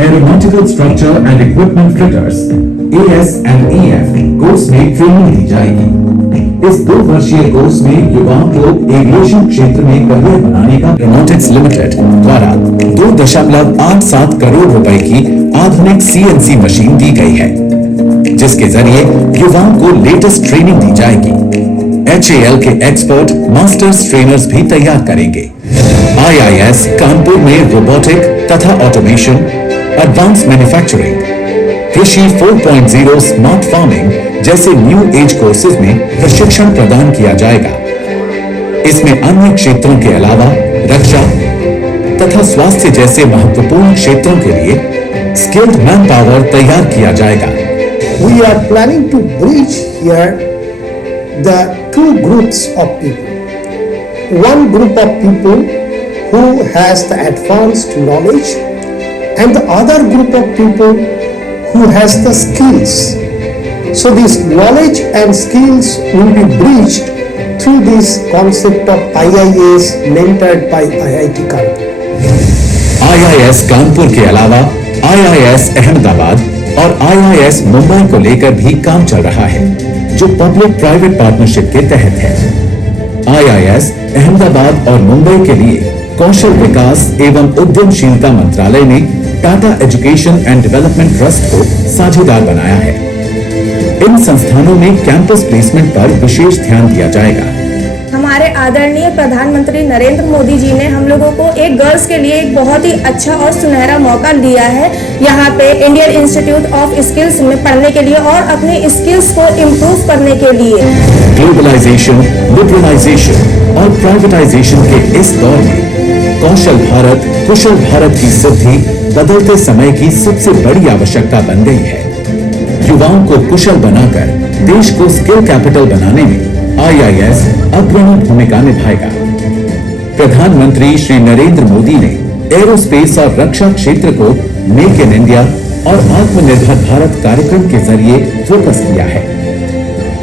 Aeronautical structure and equipment fitters AS and EF course में training दी जाएगी। इस 2 वर्षीय कोर्स में युवाओं को एविएशन क्षेत्र में करियर बनाने का एरोनॉटिक्स लिमिटेड द्वारा 2.87 करोड़ रुपए की आधुनिक CNC मशीन दी गई है, जिसके जरिए युवाओं को लेटेस्ट ट्रेनिंग दी जाएगी। HAL के एक्सपर्ट मास्टर्स ट्रेनर्स भी तैयार करेंगे। IIS कानपुर में रोबोटिक तथा ऑटोमेशन, एडवांस मैन्युफैक्चरिंग, कृषि 4.0, स्मार्ट फार्मिंग जैसे न्यू एज कोर्सेज में प्रशिक्षण प्रदान किया जाएगा। इसमें अन्य क्षेत्रों के अलावा रक्षा तथा स्वास्थ्य जैसे महत्वपूर्ण क्षेत्रों के लिए स्किल्ड मैन पावर तैयार किया जाएगा। We are planning to bridge here the 2 groups of people. One group of people who has the advanced knowledge and the other group of people who has the skills. So this knowledge and skills will be bridged through this concept of IIS mentored by IIT Kanpur. IIS Kanpur के अलावा IIS Ahmedabad और IIS Mumbai को लेकर भी काम चल रहा है, जो पब्लिक प्राइवेट पार्टनरशिप के तहत है। IIS अहमदाबाद और मुंबई के लिए कौशल विकास एवं उद्यमशीलता मंत्रालय ने Tata education and development trust को साझेदार बनाया है। इन संस्थानों में कैंपस प्लेसमेंट पर विशेष ध्यान दिया जाएगा। हमारे आदरणीय प्रधानमंत्री नरेंद्र मोदी जी ने हम लोगों को एक गर्ल्स के लिए एक बहुत ही अच्छा और सुनहरा मौका दिया है यहाँ पे इंडियन इंस्टीट्यूट ऑफ स्किल्स में पढ़ने के लिए और अपने स्किल्स को इम्प्रूव करने के लिए। ग्लोबलाइजेशन, लिबरलाइजेशन और प्राइवेटाइजेशन के इस दौर में कौशल भारत, कुशल भारत की सिद्धि बदलते समय की सबसे बड़ी आवश्यकता बन गई है। युवाओं को कुशल बनाकर देश को स्किल कैपिटल बनाने में IIS अग्रणी भूमिका निभाएगा। प्रधानमंत्री श्री नरेंद्र मोदी ने एरोस्पेस और रक्षा क्षेत्र को मेक इन इंडिया और आत्मनिर्भर भारत कार्यक्रम के जरिए फोकस किया है।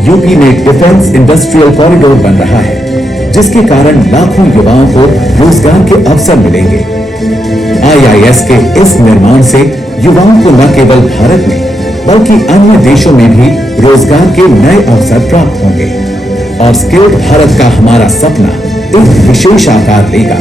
यूपी में डिफेंस इंडस्ट्रियल कॉरिडोर बन रहा है, जिसके कारण लाखों युवाओं को रोजगार के अवसर मिलेंगे। IIS के इस निर्माण से युवाओं को न केवल भारत में बल्कि अन्य देशों में भी रोजगार के नए अवसर प्राप्त होंगे और स्किल्ड भारत का हमारा सपना एक विशेष आकार लेगा।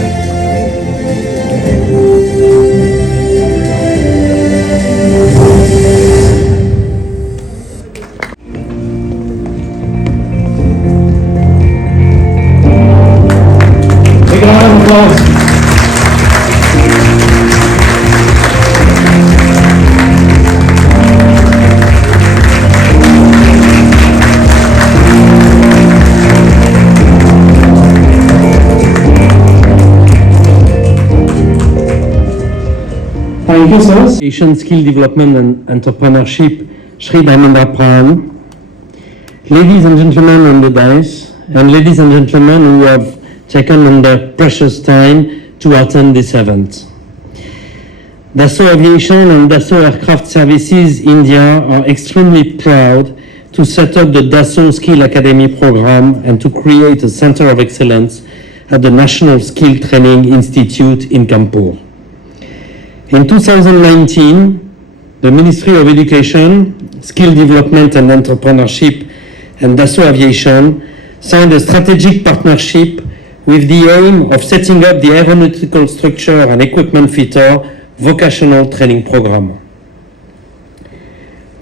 Thank you, sir. Asian Skill Development and Entrepreneurship, Shri Dharmendra Pran. Ladies and gentlemen on the dais, and ladies and gentlemen who have taken on their precious time to attend this event. Dassault Aviation and Dassault Aircraft Services India are extremely proud to set up the Dassault Skill Academy program and to create a center of excellence at the National Skill Training Institute in Kanpur. In 2019, the Ministry of Education, Skill Development and Entrepreneurship and Dassault Aviation signed a strategic partnership with the aim of setting up the Aeronautical Structure and Equipment Fitter Vocational Training Program.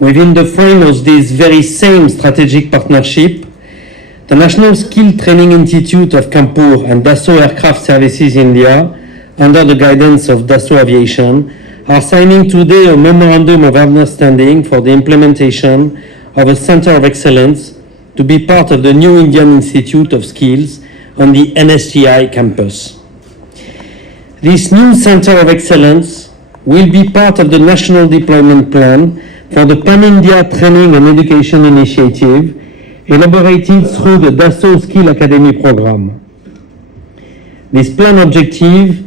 Within the frame of this very same strategic partnership, the National Skill Training Institute of Kanpur and Dassault Aircraft Services India, under the guidance of Dassault Aviation, are signing today a memorandum of understanding for the implementation of a center of excellence to be part of the new Indian Institute of Skills on the NSTI campus. This new center of excellence will be part of the National Deployment Plan for the Pan-India Training and Education Initiative elaborated through the Dassault Skill Academy program. This plan objective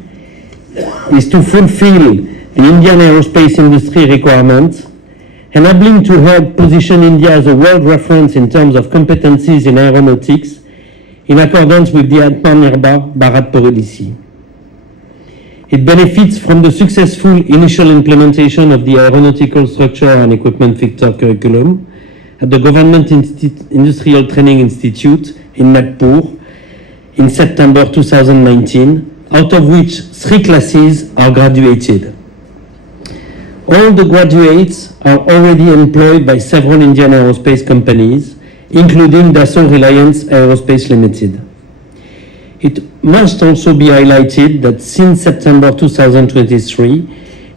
is to fulfill the Indian aerospace industry requirements, enabling to help position India as a world reference in terms of competencies in aeronautics in accordance with the Atmanirbhar Bharat policy. It benefits from the successful initial implementation of the Aeronautical Structure and Equipment Fictor curriculum at the Government Industrial Training Institute in Nagpur in September 2019, out of which 3 classes are graduated. All the graduates are already employed by several Indian aerospace companies, including Dassault Reliance Aerospace Limited. It must also be highlighted that since September 2023,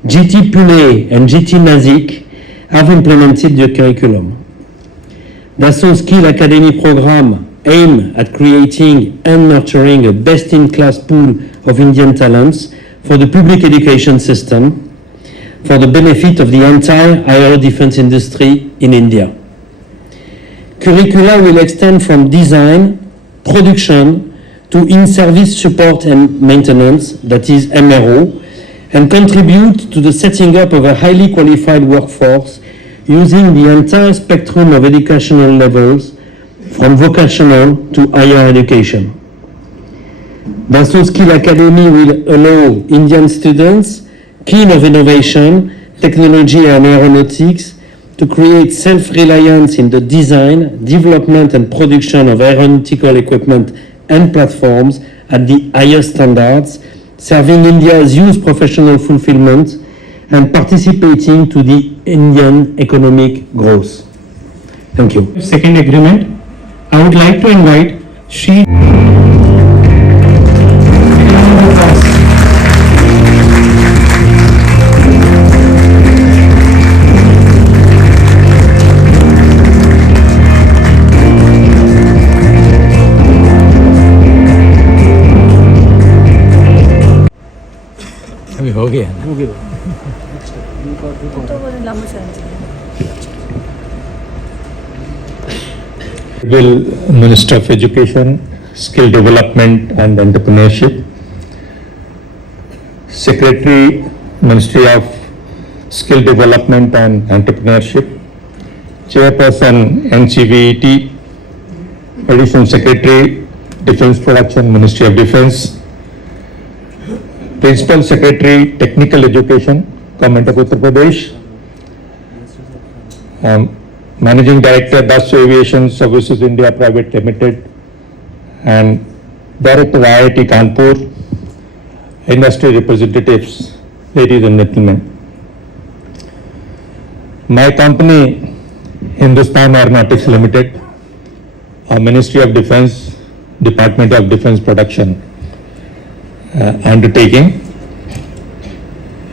GT Pune and GT Nashik have implemented the curriculum. Dassault Skill Academy program aims at creating and nurturing a best-in-class pool of Indian talents for the public education system for the benefit of the entire aero defense industry in India. Curricula will extend from design, production, to in-service support and maintenance, that is MRO, and contribute to the setting up of a highly qualified workforce using the entire spectrum of educational levels, from vocational to higher education. Dassault Skill Academy will allow Indian students keen of innovation, technology and aeronautics to create self-reliance in the design, development and production of aeronautical equipment and platforms at the highest standards, serving India's youth professional fulfillment and participating to the Indian economic growth. Thank you. Second agreement, I would like to invite Shri हो गया ना Will Minister of Education, Skill Development and Entrepreneurship, Secretary, Ministry of Skill Development and Entrepreneurship, Chairperson, NCVET, Additional Secretary, Defense Production, Ministry of Defense, Principal Secretary, Technical Education, Government of Uttar Pradesh, Managing Director, Dassault Aviation Services India Private Limited, and Director IIT Kanpur, industry representatives, ladies and gentlemen. My company, Hindustan Aeronautics Limited, a Ministry of Defense, Department of Defense Production undertaking,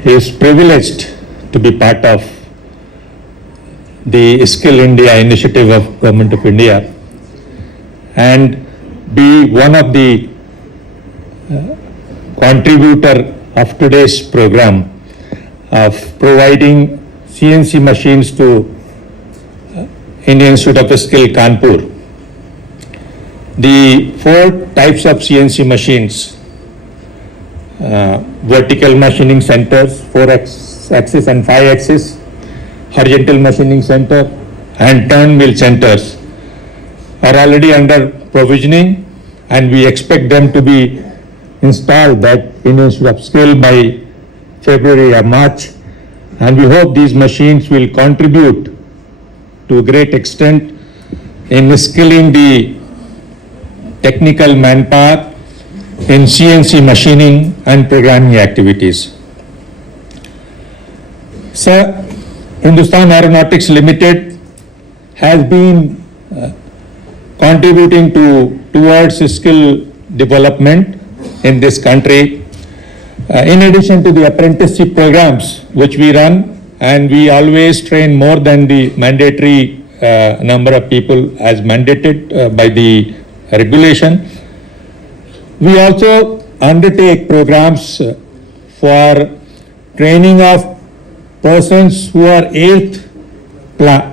is privileged to be part of the Skill India initiative of Government of India and be one of the contributor of today's program of providing CNC machines to Indian Institute of Skill Kanpur. The 4 types of CNC machines, vertical machining centers, 4-axis and 5-axis, horizontal machining center and turn mill centers are already under provisioning, and we expect them to be installed at Indian Institute of Skill by February or March, and we hope these machines will contribute to a great extent in skilling the technical manpower in CNC machining and programming activities. Sir, Hindustan Aeronautics Limited has been contributing towards skill development in this country. In addition to the apprenticeship programs which we run, and we always train more than the mandatory number of people as mandated by the regulation, we also undertake programs for training of persons who are 8th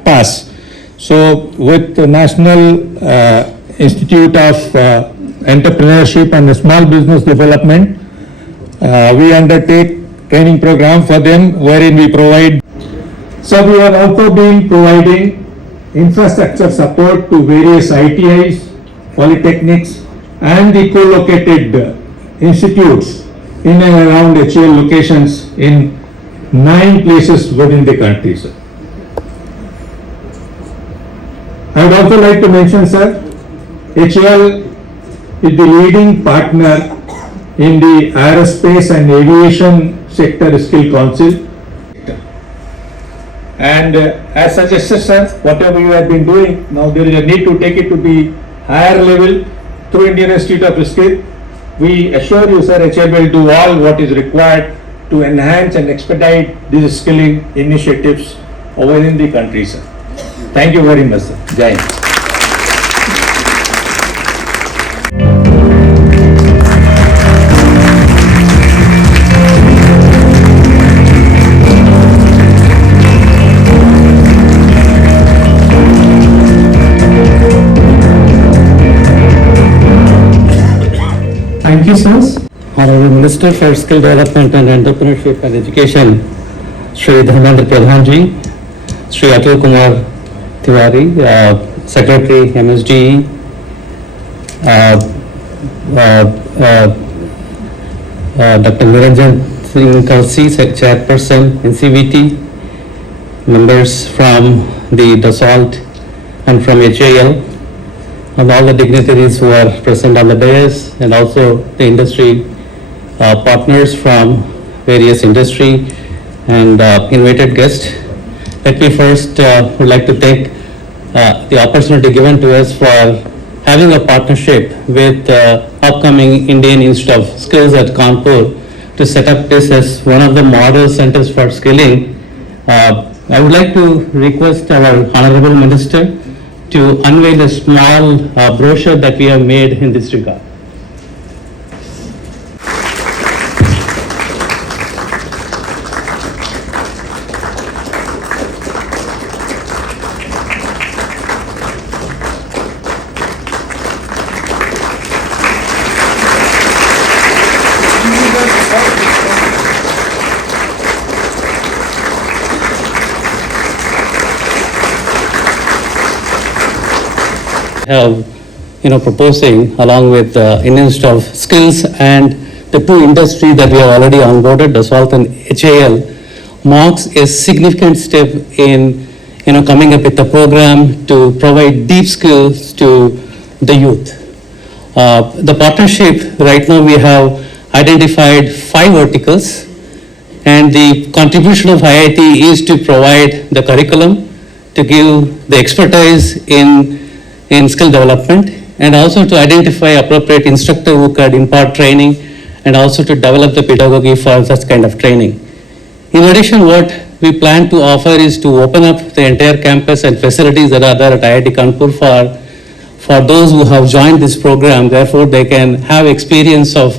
pass. So with the National Institute of Entrepreneurship and Small Business Development, we undertake training program for them wherein we provide. So we have also been providing infrastructure support to various ITIs, polytechnics and the co-located institutes in and around HAL locations in 9 places within the country, sir. I would also like to mention, sir, HAL is the leading partner in the aerospace and aviation sector skill council. And as suggested, sir, whatever you have been doing, now there is a need to take it to the higher level through Indian Institute of Skill. We assure you, sir, HAL will do all what is required to enhance and expedite these skilling initiatives within the country, sir. Thank you very much, sir. Jai Hind. Thank you, sirs. Honorable Minister for Skill Development and Entrepreneurship and Education, Shri Dharmendra Pradhan Ji, Shri Atul Kumar Tiwari, Secretary MSDE, Dr. Niranjan Singh Kalsi, Chairperson NCVT, members from the Dassault and from HAL, and all the dignitaries who are present on the dais, and also the industry partners from various industry and invited guests. Let me first would like to take the opportunity given to us for having a partnership with upcoming Indian Institute of Skills at Kanpur to set up this as one of the model centers for skilling. I would like to request our Honorable Minister to unveil a small brochure that we have made in this regard. Have, proposing along with Indian Institute of Skills and the two industries that we have already onboarded, Dassault and HAL, marks a significant step in, coming up with a program to provide deep skills to the youth. The partnership, right now we have identified 5 verticals, and the contribution of IIT is to provide the curriculum, to give the expertise in skill development, and also to identify appropriate instructor who could impart training, and also to develop the pedagogy for such kind of training. In addition, what we plan to offer is to open up the entire campus and facilities that are there at IIT Kanpur for those who have joined this program. Therefore, they can have experience of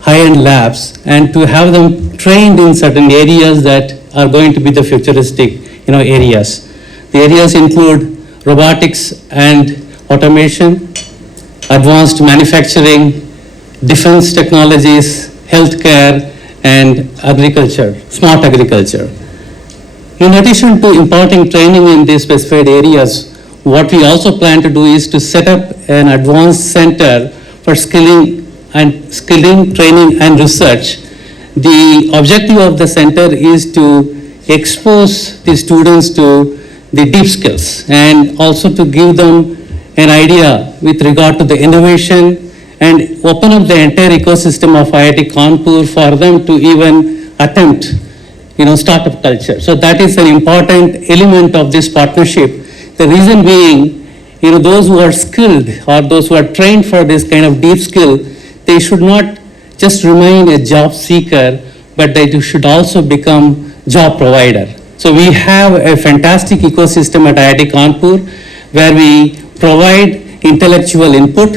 high-end labs and to have them trained in certain areas that are going to be the futuristic, areas. The areas include robotics and automation, advanced manufacturing, defense technologies, healthcare, and agriculture, smart agriculture. In addition to imparting training in these specified areas, what we also plan to do is to set up an advanced center for skilling, training, and research. The objective of the center is to expose the students to the deep skills and also to give them an idea with regard to the innovation and open up the entire ecosystem of IIT Kanpur for them to even attempt, startup culture. So that is an important element of this partnership. The reason being, those who are skilled or those who are trained for this kind of deep skill, they should not just remain a job seeker, but they should also become job provider. So we have a fantastic ecosystem at IIT Kanpur where we provide intellectual input,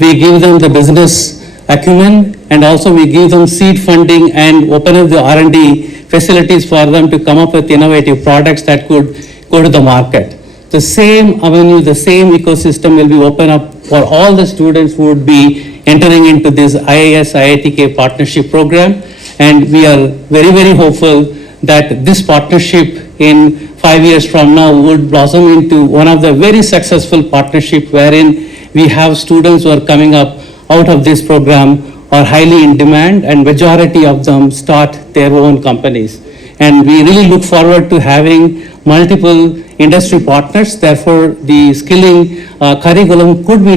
we give them the business acumen, and also we give them seed funding and open up the R&D facilities for them to come up with innovative products that could go to the market. The same avenue, the same ecosystem will be open up for all the students who would be entering into this IIS IITK partnership program, and we are very, very hopeful that this partnership in 5 years from now would blossom into one of the very successful partnership wherein we have students who are coming up out of this program are highly in demand, and majority of them start their own companies. And we really look forward to having multiple industry partners. Therefore, the skilling curriculum could be,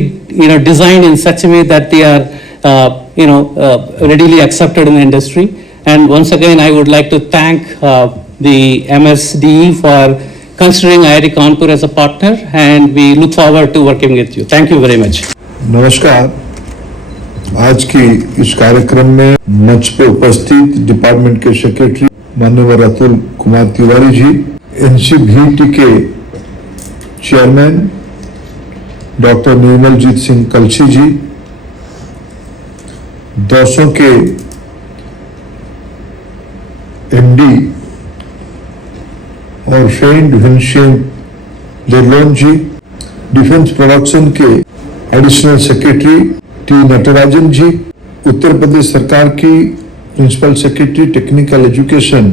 designed in such a way that they are, readily accepted in the industry. And once again, I would like to thank the MSDE for considering IIT Kanpur as a partner, and we look forward to working with you. Thank you very much. नमस्कार। आज की इस कार्यक्रम में मंच पे उपस्थित department के सेक्रेटरी माननीय अतुल कुमार तिवारी जी, NCVT के चेयरमैन डॉक्टर निर्मलजीत सिंह कलसी जी, दौसों के MD और फ्रेंड विंसेंट लेलोन जी, डिफेंस प्रोडक्शन के एडिशनल सेक्रेटरी टी नटराजन जी, उत्तर प्रदेश सरकार की प्रिंसिपल सेक्रेटरी टेक्निकल एजुकेशन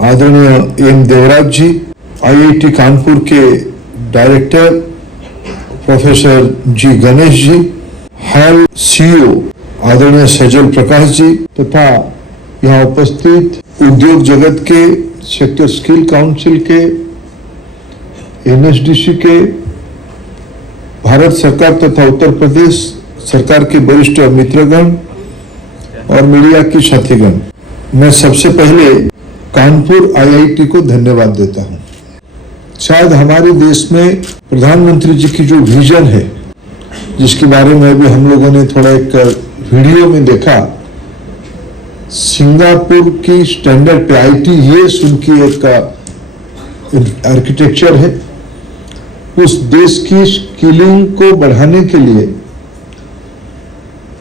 आदरणीय एम देवराज जी, IIT कानपुर के डायरेक्टर प्रोफेसर जी गणेश जी, हाल CEO आदरणीय सजल प्रकाश जी, तथा यहाँ उपस्थित उद्योग जगत के, सेक्टर स्किल काउंसिल के, NSDC के, भारत सरकार तथा उत्तर प्रदेश सरकार के वरिष्ठ मित्रगण और मीडिया के साथीगण, मैं सबसे पहले कानपुर IIT को धन्यवाद देता हूं। शायद हमारे देश में प्रधानमंत्री जी की जो विजन है, जिसके बारे में भी हम लोगों ने थोड़ा एक वीडियो में देखा, सिंगापुर की स्टैंडर्ड पे IITS उनकी एक आर्किटेक्चर है। उस देश की स्किलिंग को बढ़ाने के लिए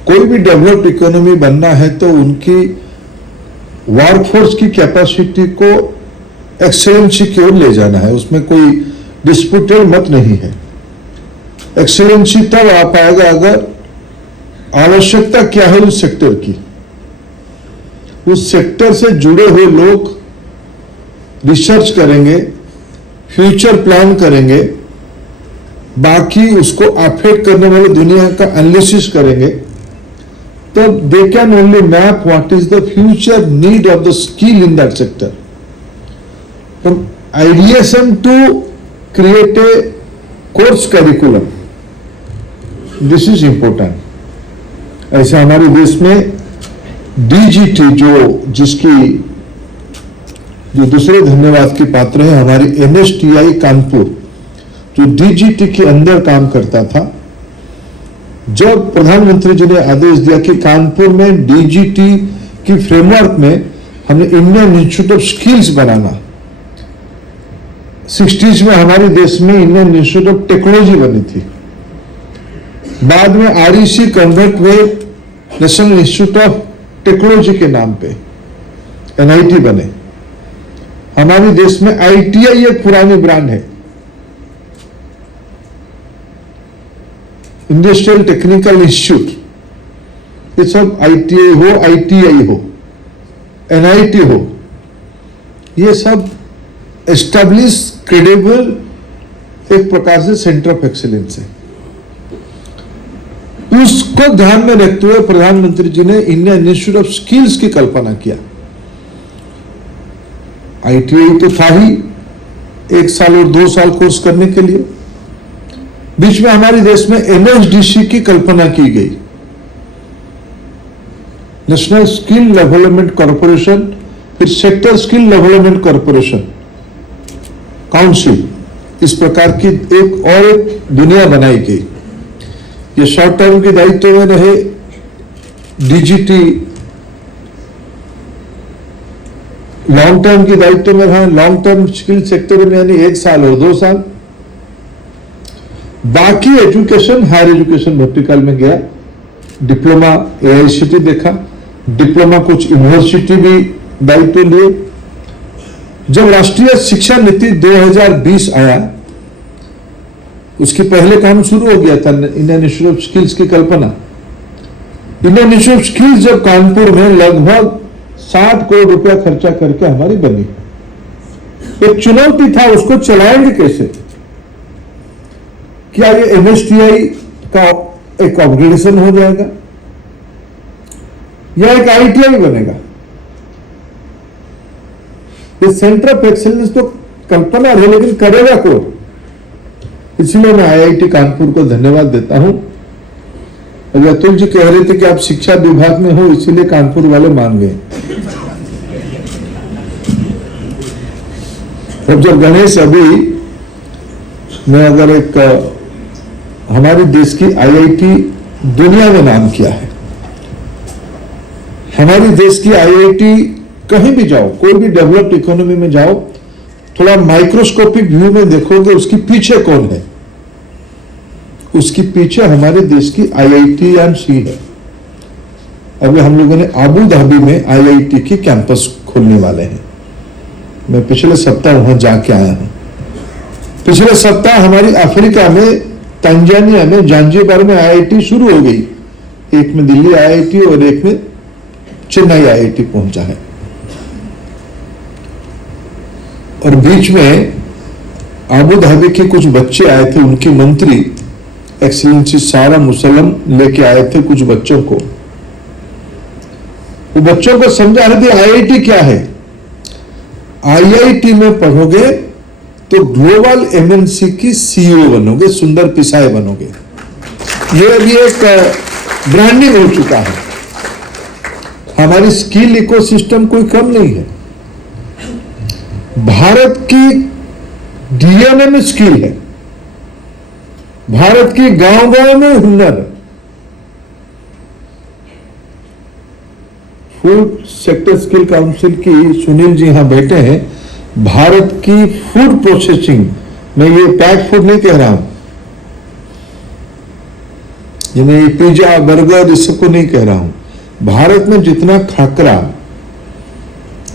कोई भी डेवलप्ड इकोनॉमी बनना है तो उनकी वर्कफोर्स की कैपेसिटी को एक्सेलेंसी की ओर ले जाना है, उसमें कोई डिस्प्यूटेड मत नहीं है। एक्सेलेंसी तब आ पाएगा अगर आवश्यकता क्या है उस सेक्टर की, उस सेक्टर से जुड़े हुए लोग रिसर्च करेंगे, फ्यूचर प्लान करेंगे, बाकी उसको अफेक्ट करने वाले दुनिया का एनालिसिस करेंगे, तो they can only map what is the future need of the skill in that sector. From ideation to create a course curriculum, this is important. ऐसे हमारे देश में DGT जो दूसरे धन्यवाद के पात्र है, हमारी NSTI कानपुर जो DGT के अंदर काम करता था, जब प्रधानमंत्री जी ने आदेश दिया कि कानपुर में DGT की फ्रेमवर्क में हमने Indian institute of skills banana, 60s में हमारे देश में इंडियन इंस्टीट्यूट ऑफ टेक्नोलॉजी बनी थी, बाद में REC कन्वर्ट हुए नेशनल इंस्टीट्यूट ऑफ टेक्नोलॉजी के नाम पे NIT बने। हमारे देश में ITI एक पुरानी ब्रांड है, इंडस्ट्रियल टेक्निकल इंस्टीट्यूट, ये सब ITI हो, ITI हो, NIT हो, ये सब एस्टैब्लिश क्रेडिबल एक प्रकार से सेंटर ऑफ एक्सीलेंस है। उसको ध्यान में रखते हुए प्रधानमंत्री जी ने इंडियन इंस्टीट्यूट ऑफ स्किल्स की कल्पना किया। ITI तो था ही 1 साल और 2 साल कोर्स करने के लिए, बीच में हमारे देश में NSDC की कल्पना की गई, नेशनल स्किल डेवलपमेंट कॉर्पोरेशन, फिर sector skill development corporation council, इस प्रकार की एक दुनिया बनाई गई। ये शॉर्ट टर्म के दायित्व में रहे DGT, लॉन्ग टर्म के दायित्व में रहा लॉन्ग टर्म स्किल सेक्टर में, यानी 1 साल और 2 साल। बाकी एजुकेशन, हायर एजुकेशन वर्टिकल में गया, डिप्लोमा AICT देखा, डिप्लोमा कुछ यूनिवर्सिटी भी दायित्व लिए। जब राष्ट्रीय शिक्षा नीति 2020 आया, उसके पहले काम शुरू हो गया था इंडियन इंस्टीट्यूट ऑफ स्किल्स की कल्पना। इंडियन इंस्टीट्यूट ऑफ स्किल्स जब कानपुर में लगभग 60 करोड़ रुपया खर्चा करके हमारी बनी, एक चुनौती था उसको चलाएंगे कैसे। क्या ये MSTI का एक अपग्रेडेशन हो जाएगा, या एक ITI बनेगा। ये सेंटर ऑफ एक्सीलेंस तो कल्पना है, लेकिन करेगा कौन? इसलिए मैं IIT कानपुर को धन्यवाद देता हूं। अभी अतुल जी कह रहे थे कि आप शिक्षा विभाग में हो, इसीलिए कानपुर वाले मान गए। अब जब गणेश, अभी मैं अगर एक हमारे देश की IIT दुनिया में नाम किया है, हमारे देश की IIT कहीं भी जाओ, कोई भी डेवलप्ड इकोनॉमी में जाओ, थोड़ा माइक्रोस्कोपिक व्यू में देखोगे उसके पीछे कौन है। उसके पीछे हमारे देश की IIT है। अभी हम लोगों ने अबू धाबी में IIT की कैंपस खोलने वाले हैं। मैं पिछले सप्ताह वहां जाके आया हूं। पिछले सप्ताह हमारी अफ्रीका में, तंजानिया में, जांजिबार में IIT शुरू हो गई। एक में दिल्ली IIT और एक में चेन्नई IIT पहुंचा है। और बीच में अबू धाबी के कुछ बच्चे आए थे, उनकी मंत्री एक्सीलेंसी सारा मुसलम लेके आए थे कुछ बच्चों को। वो बच्चों को समझा रहे थे IIT क्या है। IIT में पढ़ोगे तो ग्लोबल MNC की CEO बनोगे, सुंदर पिचाई बनोगे। ये अभी एक ब्रांडिंग हो चुका है। हमारी स्किल इकोसिस्टम कोई कम नहीं है। भारत की DNA में स्किल है, भारत की गांव-गांव में हुनर है। फूड सेक्टर स्किल काउंसिल की सुनील जी यहां बैठे हैं। भारत की फूड प्रोसेसिंग, मैं ये पैक फूड नहीं कह रहा हूं, ये मैं पिज्जा बर्गर इस सबको नहीं कह रहा हूं। भारत में जितना खाकरा,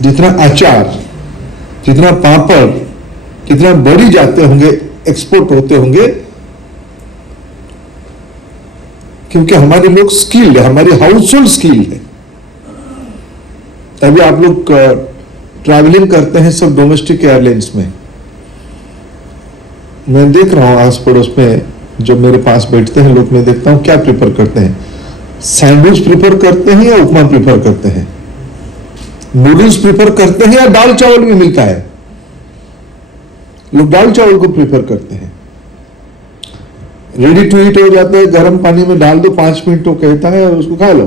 जितना अचार, जितना पापड़, जितना बड़ी जाते होंगे, एक्सपोर्ट होते होंगे, क्योंकि हमारे लोग स्किल्ड है, हमारी हाउस होल्ड स्किल है। अभी आप लोग ट्रैवलिंग करते हैं सब डोमेस्टिक एयरलाइंस में, मैं देख रहा हूं आस पड़ोस में जो मेरे पास बैठते हैं लोग, मैं देखता हूं क्या प्रिफर करते हैं। सैंडविच प्रिफर करते हैं या उपमा प्रिफर करते हैं, नूडल्स प्रिफर करते हैं या दाल चावल भी मिलता है, लोग दाल चावल को प्रिफर करते हैं। रेडी टू ईट हो जाता है, गर्म पानी में डाल दो, 5 मिनट तो कहता है और उसको खा लो।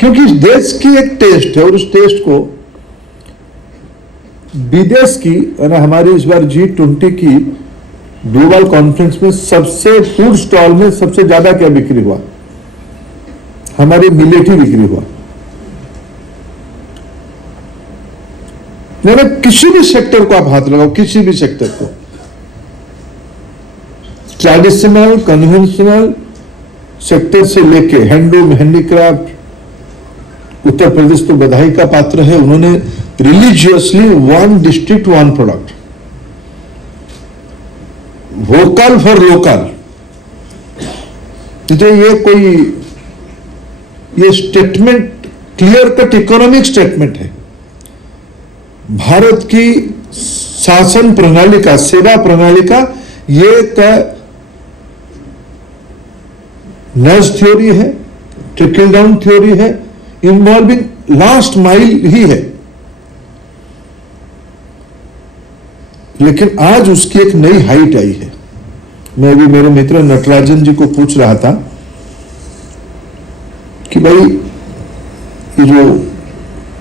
क्योंकि इस देश की एक टेस्ट है और उस टेस्ट को विदेश की, हमारी इस बार G20 की ग्लोबल कॉन्फ्रेंस में सबसे फूड स्टॉल में सबसे ज्यादा क्या बिक्री हुआ? हमारी मिलेट ही बिक्री हुआ। नहीं, किसी भी सेक्टर को आप हाथ लगाओ, किसी भी सेक्टर को, ट्रेडिशनल कन्वेंशनल सेक्टर से लेके हैंडलूम, हैंडीक्राफ्ट, उत्तर प्रदेश तो बधाई का पात्र है, उन्होंने religiously 1 district 1 product, vocal for local. तो ये statement clear cut economic statement है। भारत की शासन प्रणाली का, सेवा प्रणाली का ये एक नर्स थ्योरी है, ट्रिकल डाउन थ्योरी है, इन्वॉल्विंग लास्ट माइल ही है। लेकिन आज उसकी एक नई हाइट आई है। मैं भी मेरे मित्र नटराजन जी को पूछ रहा था कि भाई ये जो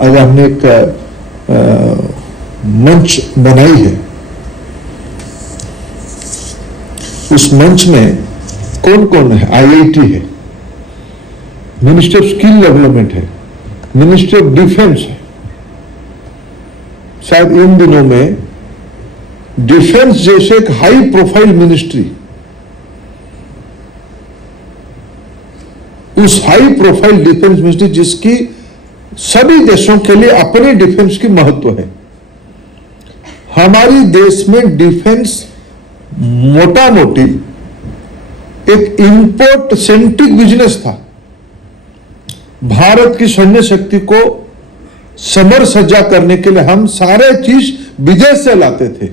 आज हमने एक मंच बनाई है, उस मंच में कौन कौन है? IIT है, मिनिस्ट्री ऑफ स्किल डेवलपमेंट है, मिनिस्ट्री ऑफ डिफेंस है। शायद इन दिनों में डिफेंस जैसे एक हाई प्रोफाइल मिनिस्ट्री, उस हाई प्रोफाइल डिफेंस मिनिस्ट्री जिसकी सभी देशों के लिए अपने डिफेंस की महत्व है। हमारी देश में डिफेंस मोटा मोटी एक इंपोर्ट सेंट्रिक बिजनेस था। भारत की सैन्य शक्ति को समर सज्जा करने के लिए हम सारे चीज विदेश से लाते थे।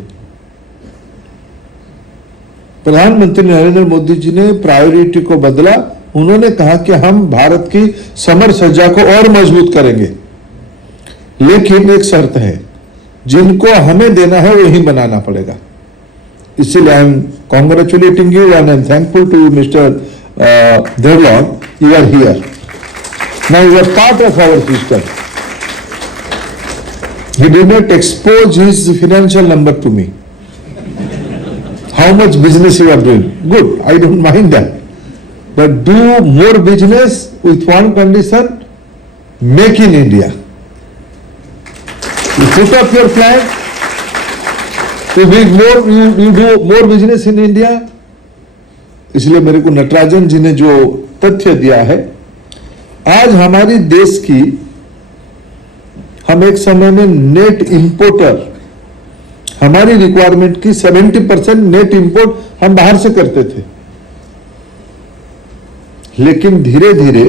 प्रधानमंत्री नरेंद्र मोदी जी ने प्रायोरिटी को बदला उन्होंने कहा कि हम भारत की समर सज्जा को और मजबूत करेंगे, लेकिन एक शर्त है, जिनको हमें देना है वही बनाना पड़ेगा। इसीलिए I am congratulating you and I am thankful to mister Devlon, you are here now, you are part of our system. He did not expose his financial number to me. How much business you are doing? Good, I don't mind that. But do more business with one condition, make in India. You put up your flag, you do more business in India. इसलिए मेरे को नटराजन जी ने जो तथ्य दिया है, आज हमारी देश की, हम एक समय में नेट इंपोर्टर, हमारी रिक्वायरमेंट की 70% नेट इंपोर्ट हम बाहर से करते थे, लेकिन धीरे धीरे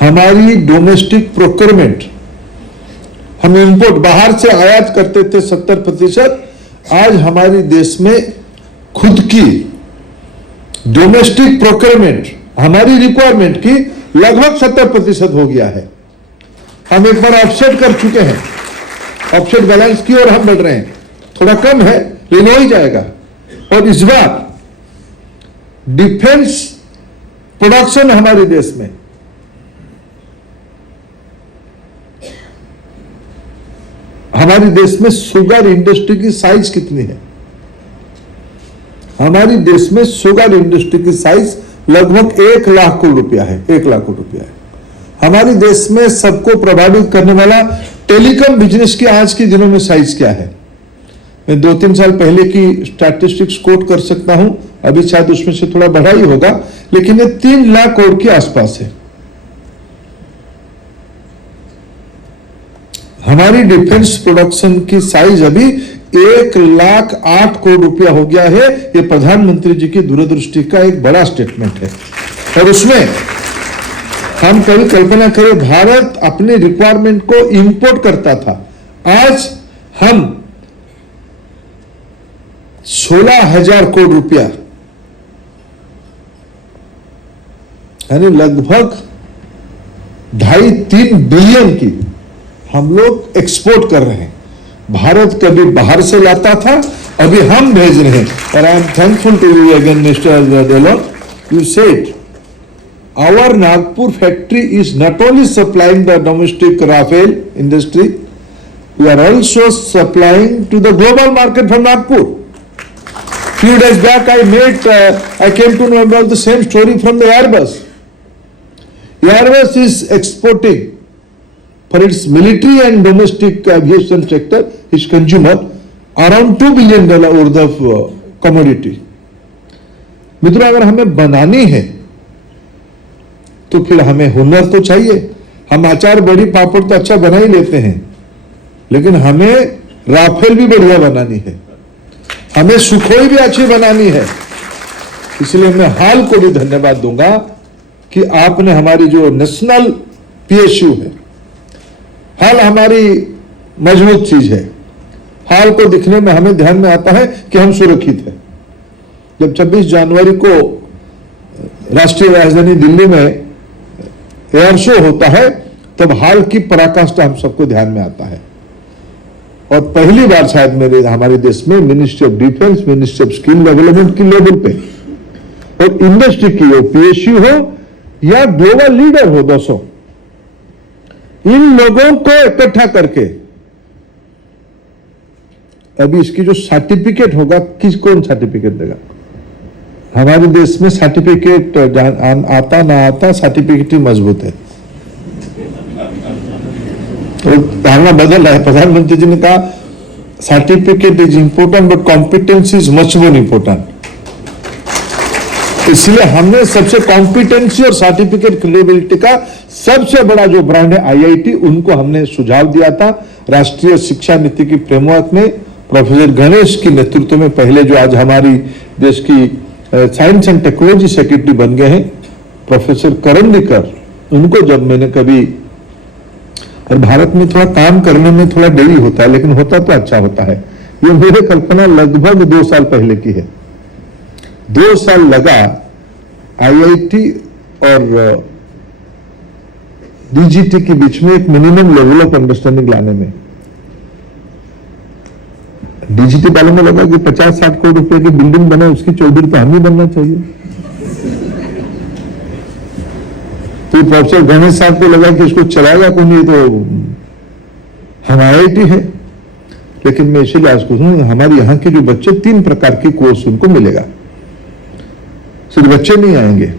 हमारी डोमेस्टिक प्रोक्योरमेंट, हम इंपोर्ट बाहर से आयात करते थे 70%, आज हमारी देश में खुद की डोमेस्टिक प्रोक्योरमेंट हमारी रिक्वायरमेंट की लगभग 70% हो गया है। हम एक बार ऑफसेट कर चुके हैं, ऑफसेट बैलेंस की ओर हम बढ़ रहे हैं, थोड़ा कम है लेकिन हो ही जाएगा। और इस बार डिफेंस प्रोडक्शन हमारे देश में हमारे देश में शुगर इंडस्ट्री की साइज कितनी है? हमारी देश में शुगर इंडस्ट्री की साइज लगभग 1 लाख करोड़ रुपया है, 1 लाख करोड़ रुपया है। हमारे देश में सबको प्रभावित करने वाला टेलीकॉम बिजनेस की आज के दिनों में साइज क्या है? मैं 2-3 साल पहले की स्टैटिस्टिक्स कोट कर सकता हूं, अभी शायद उसमें से थोड़ा बढ़ा ही होगा, लेकिन ये 3 लाख करोड़ के आसपास है। हमारी डिफेंस प्रोडक्शन की साइज अभी 1,08 करोड़ रुपया हो गया है। ये प्रधानमंत्री जी की दूरदृष्टि का एक बड़ा स्टेटमेंट है। और उसमें हम कभी कल्पना करें, भारत अपने रिक्वायरमेंट को इंपोर्ट करता था, आज हम 16,000 करोड़ रुपया, यानी लगभग 2.5-3 बिलियन की हम लोग एक्सपोर्ट कर रहे हैं। भारत कभी बाहर से लाता था, अभी हम भेज रहे हैं। और I am thankful to you again mister Delon, you said our Nagpur factory is not only supplying the domestic Rafale industry, we are also supplying to the global market from Nagpur. Few days back I came to know about the same story from the Airbus. Airbus is exporting for its military and domestic aviation sector, its consumer, around $2 billion worth of commodity. मित्रों, अगर हमें बनानी है तो फिर हमें हुनर तो चाहिए। हम अचार बड़ी पापड़ तो अच्छा बना ही लेते हैं, लेकिन हमें राफेल भी बढ़िया बनानी है, हमें सुखोई भी अच्छी बनानी है। इसलिए मैं हाल को भी धन्यवाद दूंगा कि आपने हमारी जो नेशनल पीएसयू है, हाल हमारी मजबूत चीज है। हाल को दिखने में हमें ध्यान में आता है कि हम सुरक्षित हैं। जब 26 जनवरी को राष्ट्रीय राजधानी दिल्ली में एयर शो होता है, तब हाल की पराकाष्ठा हम सबको ध्यान में आता है। और पहली बार शायद हमारे देश में ministry of defence, ministry of skill development की लेवल पे और इंडस्ट्री की हो, पीएसयू हो या ग्लोबल लीडर हो, 200 इन लोगों को इकट्ठा करके अभी इसकी जो सर्टिफिकेट होगा, कौन सर्टिफिकेट देगा? हमारे देश में सर्टिफिकेट आता ना आता, सर्टिफिकेट ही मजबूत है। तो धारणा बदल रहा है। प्रधानमंत्री जी ने कहा certificate is important but competency is much more important. इसलिए हमने सबसे कॉम्पिटेंसी और सर्टिफिकेट क्रेडिबिलिटी का सबसे बड़ा जो ब्रांड है आईआईटी, उनको हमने सुझाव दिया था। राष्ट्रीय शिक्षा नीति की फ्रेमवर्क में प्रोफेसर गणेश के नेतृत्व में पहले जो आज हमारी देश की साइंस एंड टेक्नोलॉजी सेक्रेटरी बन गए हैं प्रोफेसर करंदीकर, उनको जब मैंने कभी, और भारत में थोड़ा काम करने में थोड़ा देरी होता है लेकिन होता तो अच्छा होता है, ये मेरे कल्पना लगभग 2 साल पहले की है। 2 साल लगा आईआईटी और डीजीटी के बीच में एक मिनिमम लेवल ऑफ अंडरस्टैंडिंग लाने में डीजीटी वालों में लगा कि 50-60 करोड़ रुपए की बिल्डिंग बने, उसकी चौधरी तो हम ही बनना चाहिए। तो प्रोफेसर गणेश साहब को लगा कि इसको चलाएगा कौन, ये तो हम आईआईटी है। लेकिन मैं इसीलिए आज कहूँ, हमारे यहाँ के जो बच्चे 3 प्रकार के कोर्स उनको मिलेगा, सिर्फ बच्चे नहीं आएंगे।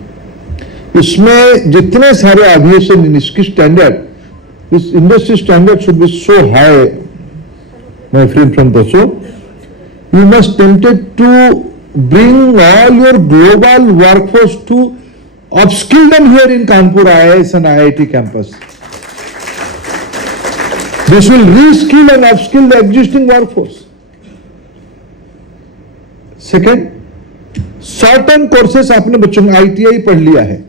इसमें जितने सारे एविएशन, इसकी स्टैंडर्ड, इस industry standard should be so high, my friend from Dassault, you must tempted to bring all your global workforce to upskill them here in Kanpur IIS and IIT campus. This will reskill and upskill the existing workforce. Second, short-term courses आपने बच्चों ने ITI पढ़ लिया है,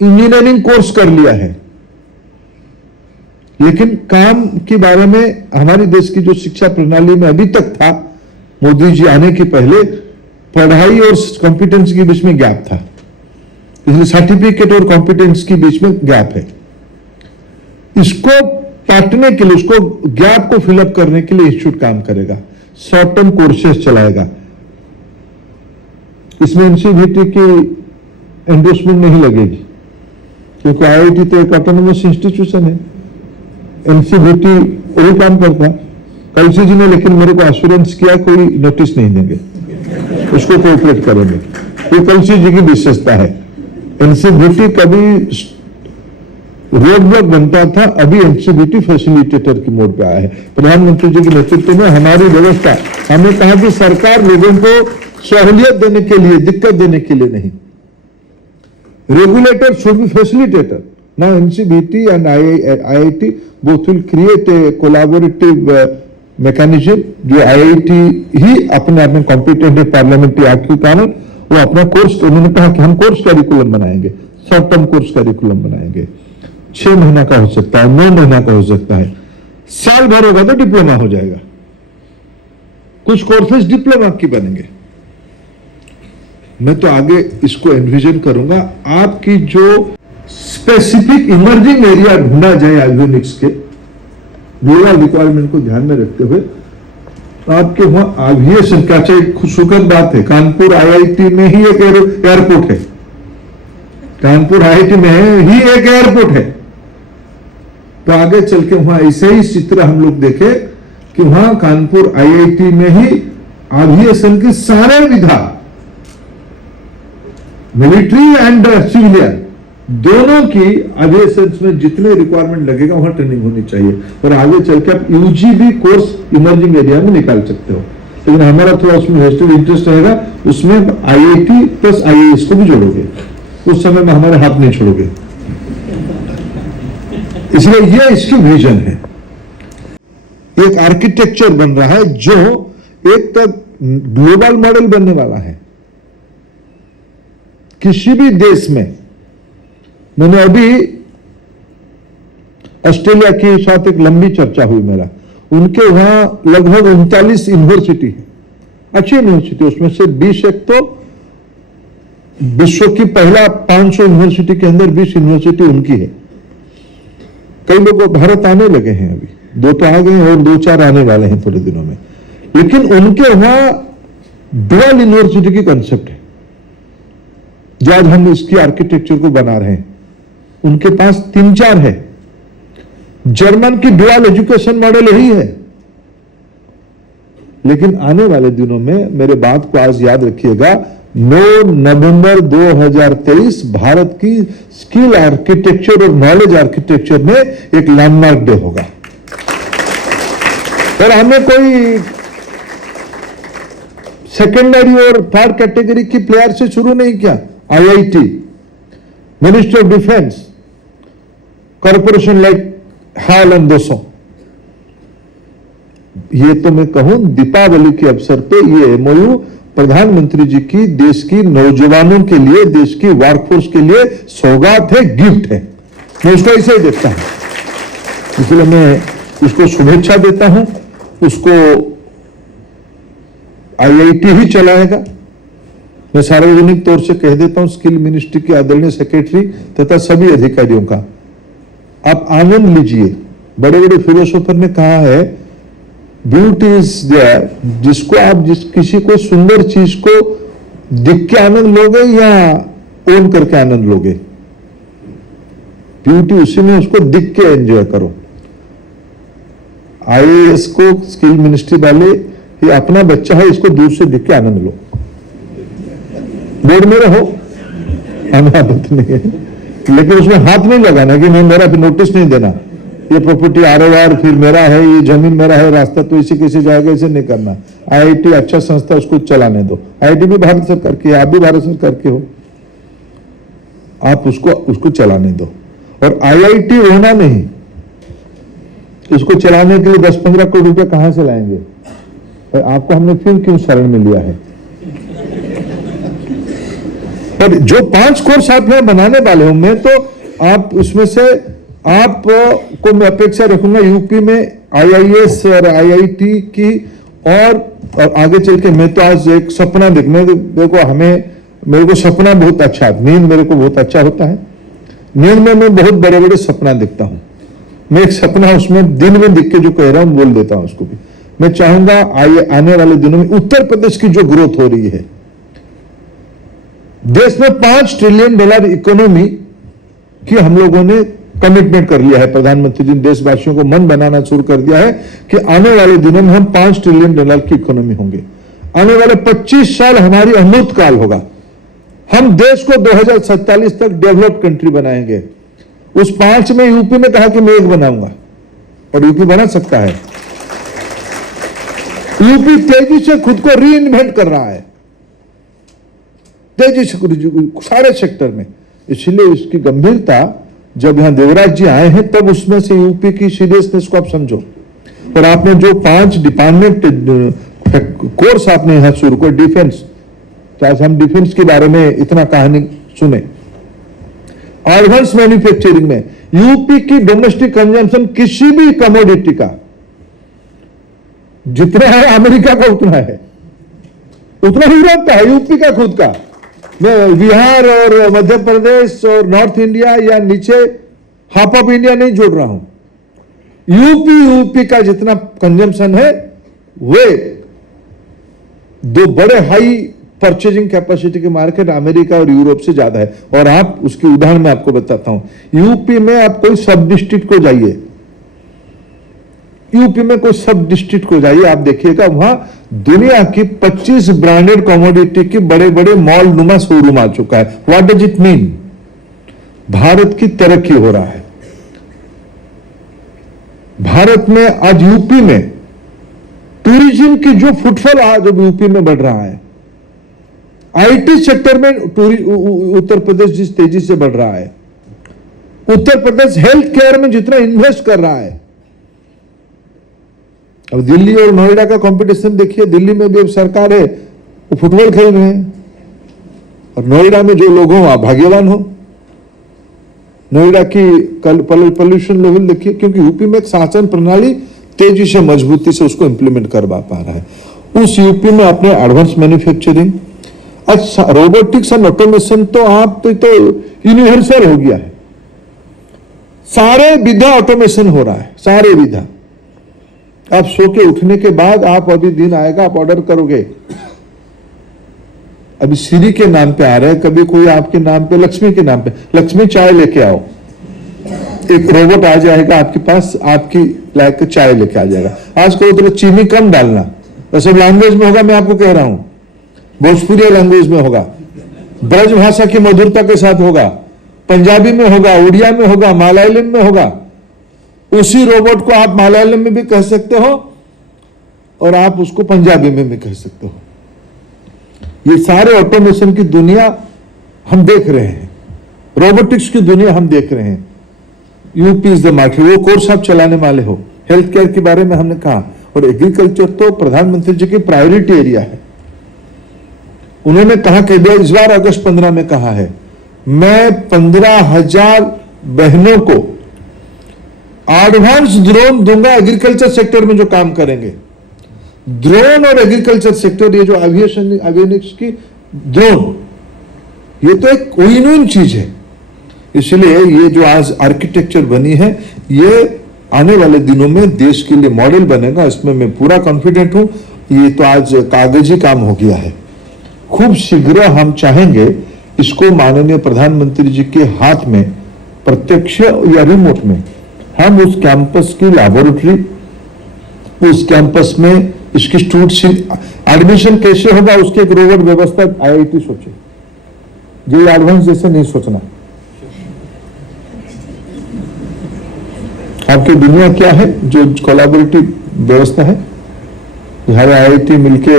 engineering course कर लिया है, लेकिन काम के बारे में हमारे देश की जो शिक्षा प्रणाली में अभी तक था, मोदी जी आने के पहले पढ़ाई और कॉम्पिटेंस के बीच में गैप था, इसलिए सर्टिफिकेट और कॉम्पिटेंस के बीच में गैप है। इसको काटने के लिए, उसको गैप को फिलअप करने के लिए इंस्टीट्यूट काम करेगा, शॉर्ट टर्म कोर्सेज चलाएगा। इसमें एनसीवीटी की एंडोर्समेंट नहीं लगेगी, क्योंकि आईआईटी तो एक ऑटोनोमस इंस्टीट्यूशन है, एनसीवीटी वही काम करता। कलसी जी ने लेकिन मेरे को एश्योरेंस किया कोई नोटिस नहीं देंगे, उसको कोऑपरेट करेंगे। ये कलसी जी की विशेषता है। एनसीवीटी कभी रोड ब्लॉक बनता था, अभी एनसीवीटी फैसिलिटेटर की मोड पे आया है। प्रधानमंत्री जी के नेतृत्व में हमारी व्यवस्था, हमने कहा कि सरकार लोगों को सहूलियत देने के लिए, दिक्कत देने के लिए नहीं, regulator should be facilitator. Now NCVT and IIT both will create a collaborative mechanism जो IIT ही अपने आप में कॉम्पिटेंट है पार्लियामेंट्री एक्ट के कारण, वो अपना कोर्स, उन्होंने कहा कि हम कोर्स कैरिकुलम बनाएंगे, शॉर्ट टर्म कोर्स कैरिकुलम बनाएंगे, 6 महीना का हो सकता है, 9 महीना का हो सकता है, साल भर होगा तो डिप्लोमा हो जाएगा। कुछ कोर्सेज डिप्लोमा की बनेंगे। मैं तो आगे इसको एनविजन करूंगा, आपकी जो स्पेसिफिक इमर्जिंग एरिया ढूंढा जाए एवियोनिक्स के ग्लोबल रिक्वायरमेंट को ध्यान में रखते हुए, आपके वहां एविएशन का चाहिए। सुखद बात है, कानपुर आईआईटी में ही एक एयरपोर्ट है, कानपुर आईआईटी में ही एक एयरपोर्ट है। तो आगे चल के वहां ऐसे ही चित्र हम लोग देखे कि वहां कानपुर आईआईटी में ही एविएशन की सारे विधा, मिलिट्री एंड सिविलियन दोनों की एविएशन में जितने रिक्वायरमेंट लगेगा वहां ट्रेनिंग होनी चाहिए। और आगे चल के आप यूजीबी कोर्स इमर्जिंग एरिया में निकाल सकते हो, लेकिन हमारा थोड़ा उसमें वेस्टेड इंटरेस्ट रहेगा, उसमें आईआईटी प्लस आईएएस को भी जोड़ोगे, उस समय में हमारे हाथ नहीं छोड़ोगे। इसलिए ये इसकी विजन है। एक आर्किटेक्चर बन रहा है जो एक तक ग्लोबल मॉडल बनने वाला है। किसी भी देश में, मैंने अभी ऑस्ट्रेलिया के साथ एक लंबी चर्चा हुई मेरा, उनके वहां लगभग 39 यूनिवर्सिटी है, अच्छी यूनिवर्सिटी, उसमें से 20 एक तो विश्व की पहला 500 यूनिवर्सिटी के अंदर 20 यूनिवर्सिटी उनकी है। कई लोग भारत आने लगे हैं, अभी 2 तो आ गए हैं और 2-4 आने वाले हैं थोड़े दिनों में, लेकिन उनके वहां डुअल यूनिवर्सिटी की कंसेप्ट है। जो आज हम इसकी आर्किटेक्चर को बना रहे हैं, उनके पास 3-4 है। जर्मन की डुअल एजुकेशन मॉडल यही है। लेकिन आने वाले दिनों में, मेरे बात को आज याद रखिएगा, 9 नवंबर 2023 भारत की स्किल आर्किटेक्चर और नॉलेज आर्किटेक्चर में एक लैंडमार्क डे होगा। और हमें कोई सेकेंडरी और थर्ड कैटेगरी की प्लेयर से शुरू नहीं किया। IIT, ministry of defence, corporation like hall and दोसो, ये तो मैं कहूं दीपावली के अवसर पे ये एमओयू प्रधानमंत्री जी की देश की नौजवानों के लिए, देश की वर्कफोर्स के लिए सौगात है, गिफ्ट है। मैं उसको ऐसे ही देखता हूं, इसलिए मैं उसको शुभेच्छा देता हूं। उसको आईआईटी ही चलाएगा, मैं सार्वजनिक तौर से कह देता हूं स्किल मिनिस्ट्री के आदरणीय सेक्रेटरी तथा सभी अधिकारियों का, आप आनंद लीजिए। बड़े बड़े फिलोसोफर ने कहा है ब्यूटी इज देयर, जिसको आप किसी को सुंदर चीज को दिख के आनंद लोगे या ओन करके आनंद लोगे? ब्यूटी उसी में, उसको दिख के एंजॉय करो। आईएएस को स्किल मिनिस्ट्री वाले, ये अपना बच्चा है, इसको दूर से दिख के आनंद लो, बोर्ड में रहो, अनादत नहीं है, लेकिन उसमें हाथ नहीं लगाना कि मैं मेरा नोटिस नहीं देना, ये प्रॉपर्टी आरओआर फिर मेरा है, ये जमीन मेरा है, रास्ता तो इसी कैसे जाएगा, इसे नहीं करना। आईआईटी अच्छा संस्था, उसको चलाने दो। आईआईटी भी भारत सरकार की है, आप भी भारत सरकार के हो, आप उसको चलाने दो। और आईआईटी होना नहीं, इसको चलाने के लिए 10-15 करोड़ रुपया कहां से लाएंगे? और आपको हमने फिर क्यों शरण में लिया है? और जो 5 कोर्स आप यहाँ बनाने वाले हूं मैं, तो आप उसमें से आपको मैं अपेक्षा रखूंगा यूपी में आईआईएस और आईआईटी की, और आगे चल के मैं तो आज एक सपना देखने, देखो मेरे को सपना बहुत अच्छा, नींद मेरे को बहुत अच्छा होता है, नींद में मैं बहुत बड़े बड़े सपना देखता हूं। मैं एक सपना उसमें दिन में दिख के जो कह रहा हूं बोल देता हूं उसको भी। मैं चाहूंगा आने वाले दिनों में उत्तर प्रदेश की जो ग्रोथ हो रही है, देश में $5 ट्रिलियन इकोनॉमी की हम लोगों ने कमिटमेंट कर लिया है। प्रधानमंत्री जी ने देशवासियों को मन बनाना शुरू कर दिया है कि आने वाले दिनों में हम $5 ट्रिलियन की इकोनॉमी होंगे। आने वाले 25 साल हमारी अमृत काल होगा। हम देश को 2047 तक डेवलप्ड कंट्री बनाएंगे। उस 5 में यूपी ने कहा कि मैं एक बनाऊंगा, और यूपी बना सकता है। यूपी तेजी से खुद को री इन्वेंट कर रहा है, तेजी से सारे सेक्टर में। इसलिए इसकी गंभीरता, जब यहां देवराज जी आए हैं तब उसमें से यूपी की सीरियसनेस को आप समझो। और आपने जो 5 डिपार्टमेंट कोर्स आपने यहां शुरू किया, डिफेंस, चाहे हम डिफेंस के बारे में इतना कहानी सुने, एडवांस मैन्युफैक्चरिंग में यूपी की डोमेस्टिक कंजम्पशन किसी भी कमोडिटी का जितना है अमेरिका का उतना है, उतना यूरोप का है, यूपी का खुद का। मैं बिहार और मध्य प्रदेश और नॉर्थ इंडिया या नीचे हाफ ऑफ इंडिया नहीं जोड़ रहा हूं। यूपी का जितना कंजम्पशन है वे 2 बड़े हाई परचेजिंग कैपेसिटी के मार्केट अमेरिका और यूरोप से ज्यादा है। और आप उसके उदाहरण मैं आपको बताता हूं। यूपी में आप कोई सब डिस्ट्रिक्ट को जाइए, यूपी में कोई सब डिस्ट्रिक्ट को जाइए, आप देखिएगा वहां दुनिया की 25 ब्रांडेड कमोडिटी के बड़े बड़े मॉल नुमा शोरूम आ चुका है। What does it mean? Bharat की तरक्की हो रहा है। भारत में आज यूपी में टूरिज्म की जो फुटफॉल आज यूपी में बढ़ रहा है, आईटी सेक्टर में उत्तर प्रदेश जिस तेजी से बढ़ रहा है, उत्तर प्रदेश हेल्थ केयर में जितना इन्वेस्ट कर रहा है। अब दिल्ली और नोएडा का कंपटीशन देखिए, दिल्ली में भी अब सरकार है, वो फुटबॉल खेल रहे हैं, और नोएडा में जो लोग हो आप भाग्यवान हो। नोएडा की पोल्यूशन लेवल देखिए, क्योंकि यूपी में एक शासन प्रणाली तेजी से मजबूती से उसको इंप्लीमेंट करवा पा रहा है। उस यूपी में अपने एडवांस मैन्युफैक्चरिंग, अच्छा रोबोटिक्स एंड ऑटोमेशन तो आप तो यूनिवर्सल हो गया है। सारे विधा ऑटोमेशन हो रहा है, सारे विधा। आप सो के उठने के बाद आप अभी दिन आएगा, आप ऑर्डर करोगे, अभी श्री के नाम पे आ रहे हैं, कभी कोई आपके नाम पे, लक्ष्मी के नाम पे, लक्ष्मी चाय लेके आओ, एक रोबोट आ जाएगा आपके पास, आपकी लायक चाय लेके आ जाएगा। आज कहो तो चीनी कम डालना, वैसे लैंग्वेज में होगा, मैं आपको कह रहा हूं, भोजपुरी लैंग्वेज में होगा, ब्रज भाषा की मधुरता के साथ होगा, पंजाबी में होगा, उड़िया में होगा, मलयालम में होगा। उसी रोबोट को आप मलयालम में भी कह सकते हो और आप उसको पंजाबी में भी कह सकते हो। ये सारे ऑटोमेशन की दुनिया हम देख रहे हैं, रोबोटिक्स की दुनिया हम देख रहे हैं। यूपी इज द मार्केट, वो कोर्स आप चलाने वाले हो। हेल्थ केयर के बारे में हमने कहा, और एग्रीकल्चर तो प्रधानमंत्री जी की प्रायोरिटी एरिया है। उन्होंने कहा कि इस बार अगस्त 15 में कहा है, मैं 15,000 बहनों को एडवांस ड्रोन दूंगा एग्रीकल्चर सेक्टर में जो काम करेंगे। ड्रोन और एग्रीकल्चर सेक्टर, ये जो एविएनिक्स की ड्रोन, ये तो एक विन-विन चीज है। इसलिए ये जो आज आर्किटेक्चर बनी है, ये आने वाले दिनों में देश के लिए मॉडल बनेगा, इसमें मैं पूरा कॉन्फिडेंट हूं। ये तो आज कागजी काम हो गया है, खूब शीघ्र हम चाहेंगे इसको माननीय प्रधानमंत्री जी के हाथ में प्रत्यक्ष या रिमोट में हम उस कैंपस की लैबोरेटरी, उस कैंपस में इसकी स्टूडेंट एडमिशन कैसे होगा उसकी एक रोबोट व्यवस्था आईआईटी सोचे, जो एडवांस जैसे नहीं सोचना। आपकी दुनिया क्या है जो कोलैबोरेटिव व्यवस्था है, हर आईआईटी मिलके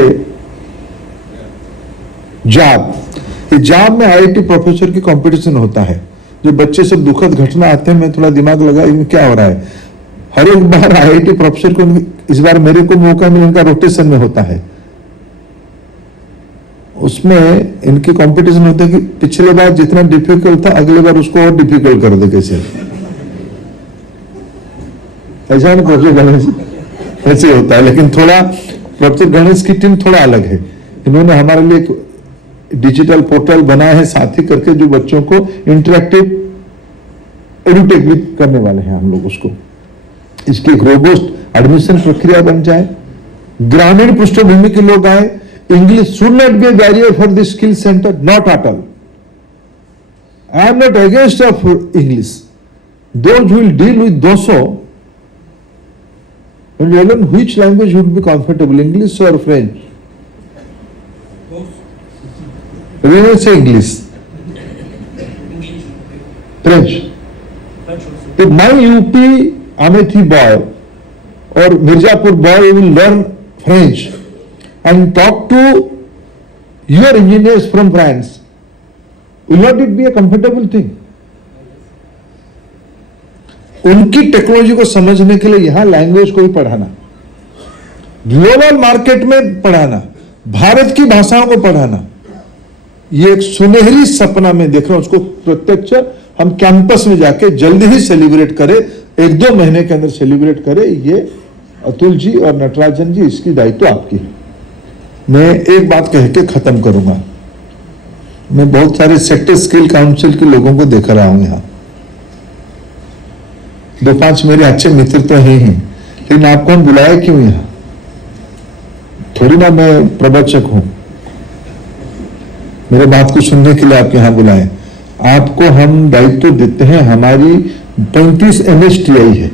जाब में आईआईटी प्रोफेसर की कंपटीशन होता है। जो बच्चे सब दुखद घटना आते हैं, मैं थोड़ा दिमाग लगा इनमें क्या हो रहा है। हर एक बार आईआईटी प्रोफेसर को, इस बार मेरे को मौका मिला, इनका रोटेशन में होता है, उसमें इनकी कंपटीशन होता है कि पिछले बार जितना डिफिकल्ट था अगले बार उसको और डिफिकल्ट कर दे कैसे। ऐसा ना प्रोफेसर गणेश ऐसे होता है, लेकिन थोड़ा प्रोफेसर गणेश की टीम थोड़ा अलग है। इन्होंने हमारे लिए एक डिजिटल पोर्टल बनाया है साथी करके, जो बच्चों को इंटरेक्टिव एडुटेक भी करने वाले हैं हम लोग उसको। इसकी एक रोबोस्ट एडमिशन प्रक्रिया बन जाए, ग्रामीण पृष्ठभूमि के लोग आए। English should not be A barrier for this skill centre, not at all. I am not against of English, those will deal with दोसो and learn which language would be comfortable, English or French. We will say English. French. If my UP Amethi boy or Mirzapur boy will learn French and talk to your engineers from France, will not it be a comfortable thing? उनकी technology को समझने के लिए यहां language को भी पढ़ाना, global market में पढ़ाना, भारत की भाषाओं को पढ़ाना, ये एक सुनहरी सपना में देख रहा हूं। उसको प्रत्यक्ष हम कैंपस में जाके जल्दी ही सेलिब्रेट करें, 1-2 महीने के अंदर सेलिब्रेट करें। ये अतुल जी और नटराजन जी, इसकी दायित्व आपकी है। मैं एक बात कह के खत्म करूंगा। मैं बहुत सारे सेक्टर स्किल काउंसिल के लोगों को देख रहा हूं, यहां 2-5 मेरे अच्छे मित्र तो हैं ही, लेकिन आपको हम बुलाया क्यों यहां? थोड़ी ना मैं प्रवचक हूं, मेरे बात को सुनने के लिए आपके यहां बुलाए। आपको हम दायित्व देते हैं, हमारी 35 NSTI है,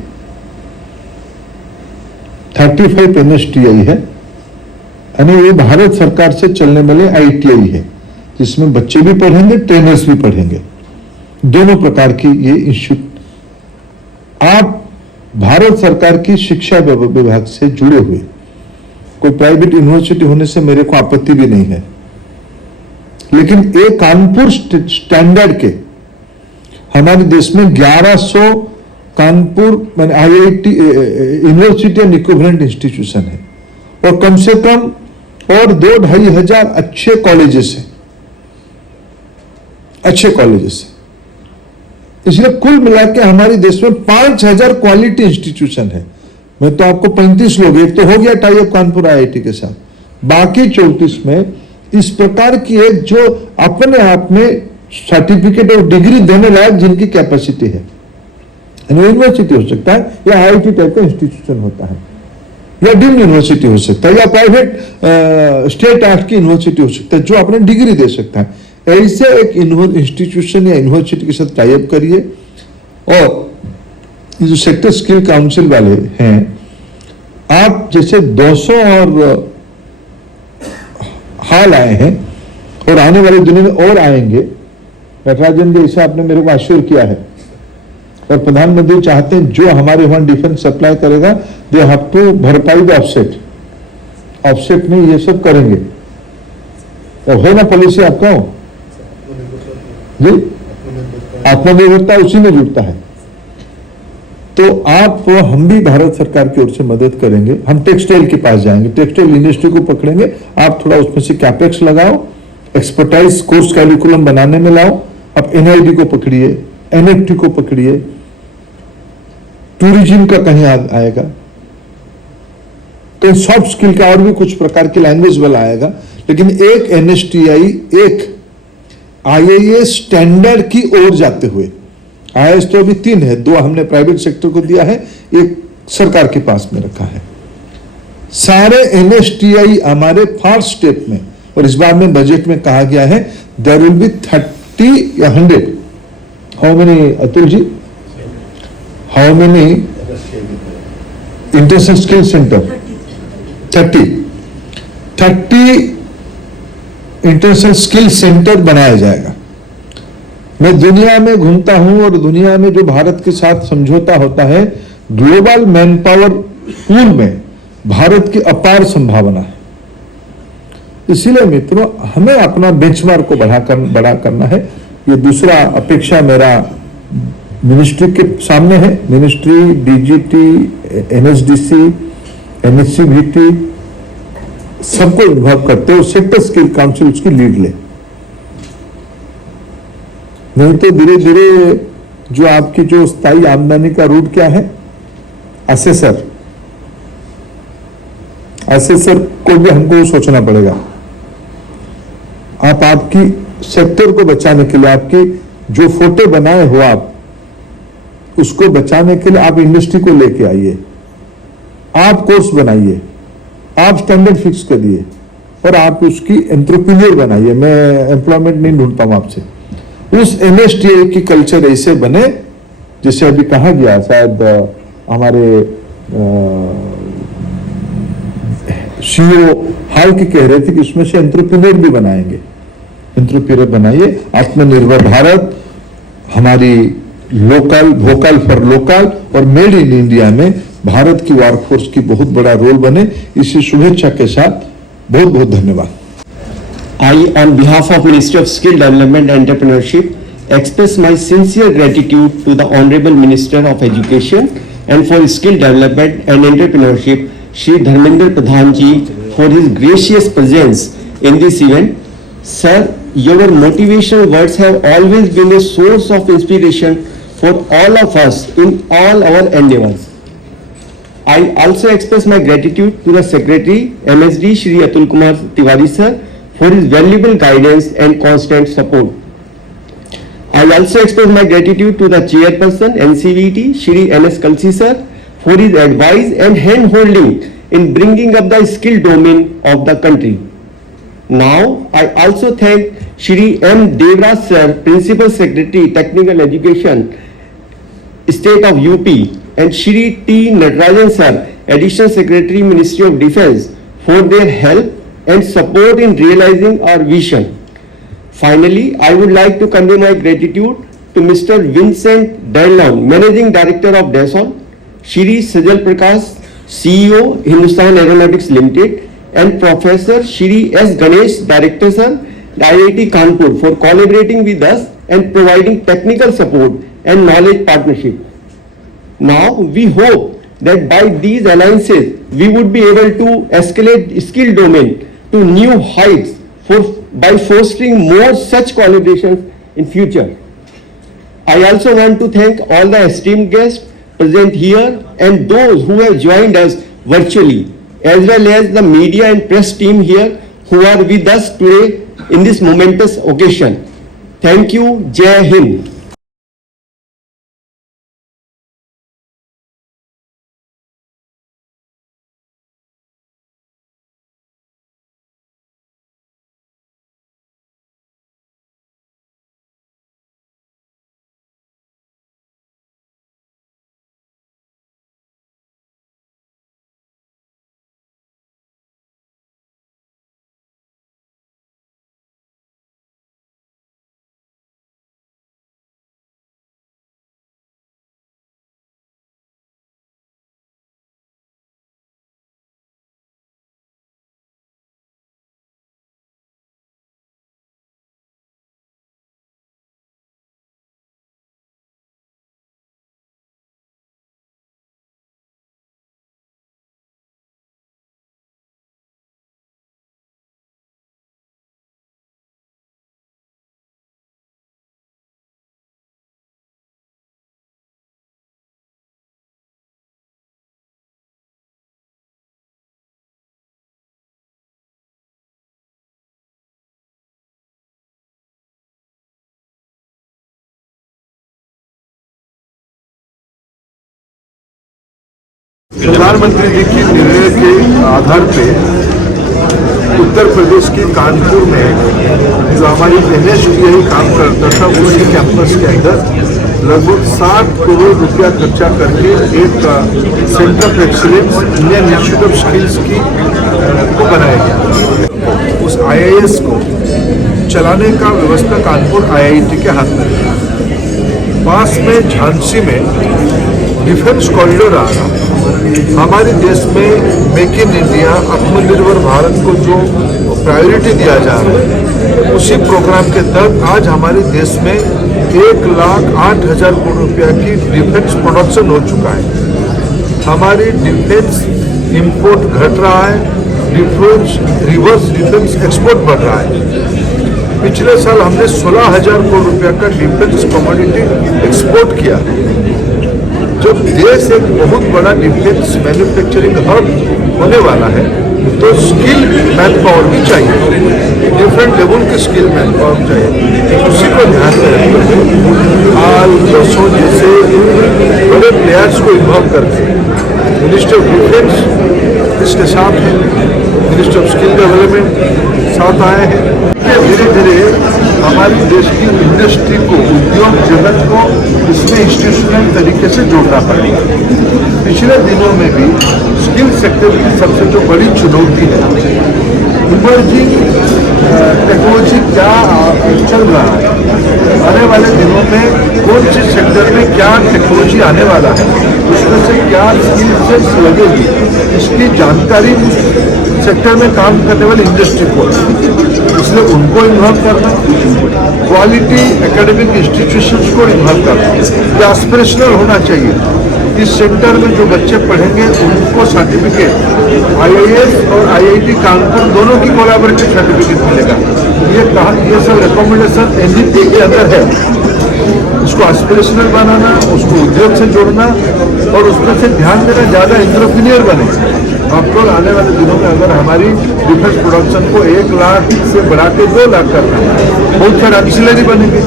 35 NSTI है, यानी ये भारत सरकार से चलने वाले ITI है, जिसमें बच्चे भी पढ़ेंगे, ट्रेनर्स भी पढ़ेंगे, दोनों प्रकार की ये इंस्टीट्यूट। आप भारत सरकार की शिक्षा विभाग से जुड़े हुए, कोई प्राइवेट यूनिवर्सिटी होने से मेरे को आपत्ति भी नहीं है, लेकिन एक कानपुर स्टैंडर्ड के, हमारे देश में 1100 Kanpur IIT university and equivalent institution है, और कम से कम और 2-2.5 हजार अच्छे कॉलेजेस हैं, अच्छे कॉलेजेस हैं। इसलिए कुल मिला के हमारे देश में 5000 क्वालिटी इंस्टीट्यूशन है। मैं तो आपको 35 लोग, एक तो हो गया टाई अप कानपुर IIT के साथ, बाकी 34 में इस प्रकार की एक जो अपने आप में सर्टिफिकेट और डिग्री देने लायक जिनकी कैपेसिटी है, यूनिवर्सिटी हो सकता है या IIT टाइप का इंस्टीट्यूशन होता है, या डीम्ड यूनिवर्सिटी हो सकता है, या प्राइवेट स्टेट आर्ट की यूनिवर्सिटी हो सकता है, जो अपने डिग्री दे सकता है। ऐसे एक इंस्टीट्यूशन या यूनिवर्सिटी के साथ टाई अप करिए। और ये जो सेक्टर स्किल काउंसिल वाले हैं, आप जैसे 200 और हाल आए हैं और आने वाले दिनों में और आएंगे, नटराजन जी ऐसा आपने मेरे को आश्योर किया है, और प्रधानमंत्री चाहते हैं जो हमारे वहां डिफेंस सप्लाई करेगा, दे हैव टू भरपाई द ऑफसेट नहीं, ये सब करेंगे। तो हो ना पॉलिसी आपका हो जी, आत्मनिर्भरता उसी में जुड़ता है। तो आप, हम भी भारत सरकार की ओर से मदद करेंगे। हम टेक्सटाइल के पास जाएंगे, टेक्सटाइल इंडस्ट्री को पकड़ेंगे, आप थोड़ा उसमें से कैपेक्स लगाओ, एक्सपर्टाइज कोर्स कैरिकुलम बनाने में लाओ। आप NID को पकड़िए, NFT को पकड़िए, टूरिज्म का कहीं आएगा, तो सॉफ्ट स्किल का और भी कुछ प्रकार की लैंग्वेज वाला आएगा, लेकिन एक एनएसटीआई एक आईएएस स्टैंडर्ड की ओर जाते हुए, आईएएस तो अभी 3 है, 2 हमने प्राइवेट सेक्टर को दिया है, एक सरकार के पास में रखा है। सारे एनएसटीआई हमारे फर्स्ट स्टेप में, और इस बार में बजट में कहा गया है देयर विल बी 30 या 100, how many Atul ji, how many international skill centre, 30 international skill centre बनाया जाएगा। मैं दुनिया में घूमता हूं और दुनिया में जो भारत के साथ समझौता होता है, ग्लोबल मैन पावर पूल में भारत की अपार संभावना है। इसीलिए मित्रों, हमें अपना बेंचमार्क को बड़ा करना है। ये दूसरा अपेक्षा मेरा मिनिस्ट्री के सामने है। मिनिस्ट्री, डीजीटी, एनएसडीसी, एनएससीवीटी सबको इन्वॉल्व करते हो, सेक्टर स्किल काउंसिल उसकी लीड ले। नहीं तो धीरे धीरे जो आपकी जो स्थायी आमदनी का रूट क्या है, असेसर को भी हमको सोचना पड़ेगा। आप आपकी सेक्टर को बचाने के लिए, आपकी जो फोटो बनाए हो आप, उसको बचाने के लिए आप इंडस्ट्री को लेके आइए, आप कोर्स बनाइए, आप स्टैंडर्ड फिक्स करिए और आप उसकी एंटरप्रेन्योर बनाइए। मैं एम्प्लॉयमेंट नहीं ढूंढता हूं आपसे। उस एनएसटीआई की कल्चर ऐसे बने जैसे अभी कहा गया, शायद हमारे सीईओ हाल की कह रहे थे कि उसमें से एंटरप्रेन्योर भी बनाएंगे। एंटरप्रेन्योर बनाइए, आत्मनिर्भर भारत, हमारी लोकल, वोकल फॉर लोकल और मेड इन इंडिया में भारत की वर्कफोर्स की बहुत बड़ा रोल बने। इसी शुभेच्छा के साथ बहुत बहुत धन्यवाद। I, on behalf of Ministry of Skill Development and Entrepreneurship, express my sincere gratitude to the Honorable Minister of Education and for Skill Development and Entrepreneurship, Shri Dharmendra Pradhan ji, for his gracious presence in this event. Sir, your motivational words have always been a source of inspiration for all of us in all our endeavors. I also express my gratitude to the Secretary, MSD Shri Atul Kumar Tiwari sir, for his valuable guidance and constant support. I also express my gratitude to the Chairperson, NCVT, Shri NS Kalsi sir, for his advice and hand-holding in bringing up the skill domain of the country. Now, I also thank Shri M. Devraj sir, Principal Secretary, Technical Education, State of UP, and Shri T. Natarajan sir, Additional Secretary, Ministry of Defence, for their help and support in realizing our vision. Finally, I would like to convey my gratitude to Mr. Vincent Darlon, Managing Director of Dassault, Shri Sajal Prakash, CEO, Hindustan Aeronautics Limited, and Professor Shri S. Ganesh, Director Sir, IIT Kanpur, for collaborating with us and providing technical support and knowledge partnership. Now, we hope that by these alliances, we would be able to escalate skill domain to new heights by fostering more such collaborations in future. I also want to thank all the esteemed guests present here and those who have joined us virtually, as well as the media and press team here who are with us today in this momentous occasion. Thank you. Jai Hind. प्रधानमंत्री जी की निर्णय के आधार पे उत्तर प्रदेश के कानपुर में जो हमारी NSTI काम करता था उसी कैंपस के अंदर लगभग 60 करोड़ रुपया खर्चा करके एक centre of excellence Indian institute of skills की को बनाया गया। उस IIS को चलाने का व्यवस्था कानपुर IIT के हाथ में है। पास में झांसी में डिफेंस कॉरिडोर आ रहा है। हमारे देश में मेक इन इंडिया आत्मनिर्भर भारत को जो प्रायोरिटी दिया जा रहा है उसी प्रोग्राम के तहत आज हमारे देश में 1,08,000 करोड़ रुपया की डिफेंस प्रोडक्शन हो चुका है। हमारी डिफेंस इंपोर्ट घट रहा है, डिफेंस रिवर्स डिफेंस एक्सपोर्ट बढ़ रहा है। पिछले साल हमने 16,000 करोड़ रुपया का डिफेंस कमोडिटी एक्सपोर्ट किया। जब देश एक बहुत बड़ा डिफेंस मैन्युफैक्चरिंग हब होने वाला है तो स्किल मैन पावर भी चाहिए, डिफरेंट लेवल की स्किल मैन पावर चाहिए। उसी को ध्यान में रखते हुए आज दसों जैसे बड़े प्लेयर्स को इन्वॉल्व करके मिनिस्टर ऑफ डिफेंस इसके साथ है, मिनिस्टर ऑफ स्किल डेवलपमेंट साथ आए हैं। धीरे धीरे हमारे देश की इंडस्ट्री को, उद्योग जगत को इसमें इंस्टीट्यूशनल तरीके से जोड़ना पड़ेगा। पिछले दिनों में भी स्किल सेक्टर की सबसे जो बड़ी चुनौती है इमर्जिंग टेक्नोलॉजी क्या चल रहा है, आने वाले दिनों में कौन से सेक्टर में क्या टेक्नोलॉजी आने वाला है, उसमें से क्या स्किल सेट्स लगेगी, इसकी जानकारी उस सेक्टर में काम करने वाली इंडस्ट्री को, इसलिए उनको इन्वॉल्व करना, क्वालिटी एकेडमिक इंस्टीट्यूशंस को इन्वॉल्व करना, ये एस्पिरेशनल होना चाहिए। इस सेक्टर में जो बच्चे पढ़ेंगे उनको सर्टिफिकेट IIS और IIT कानपुर दोनों की कोलैबोरेटिव सर्टिफिकेट मिलेगा। ये सब रिकमेंडेशन NEP के अंदर है। उसको एस्पिरेशनल बनाना, उसको उद्योग से जोड़ना और उसमें से ध्यान देना, ज़्यादा एंटरप्रेन्योर बने। आपको आने वाले दिनों में अगर हमारी डिफेंस प्रोडक्शन को 1 लाख से बढ़ा के 2 लाख करना है, बहुत सारे एक्सिलरी बनेंगे।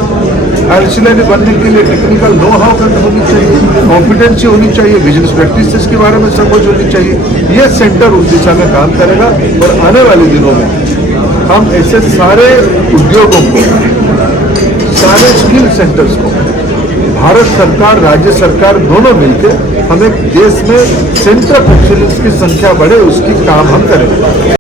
एक्सिलरी बनने के लिए टेक्निकल नो हाउ होनी चाहिए, कॉम्पिटेंसी होनी चाहिए, बिजनेस प्रैक्टिसेस के बारे में समझ होनी चाहिए। ये सेंटर उस दिशा में काम करेगा और आने वाले दिनों में हम ऐसे सारे उद्योगों को, सारे स्किल सेंटर्स को भारत सरकार, राज्य सरकार दोनों मिलकर हमें देश में सेंटर ऑफ एक्सीलेंस की संख्या बढ़े उसकी काम हम करेंगे।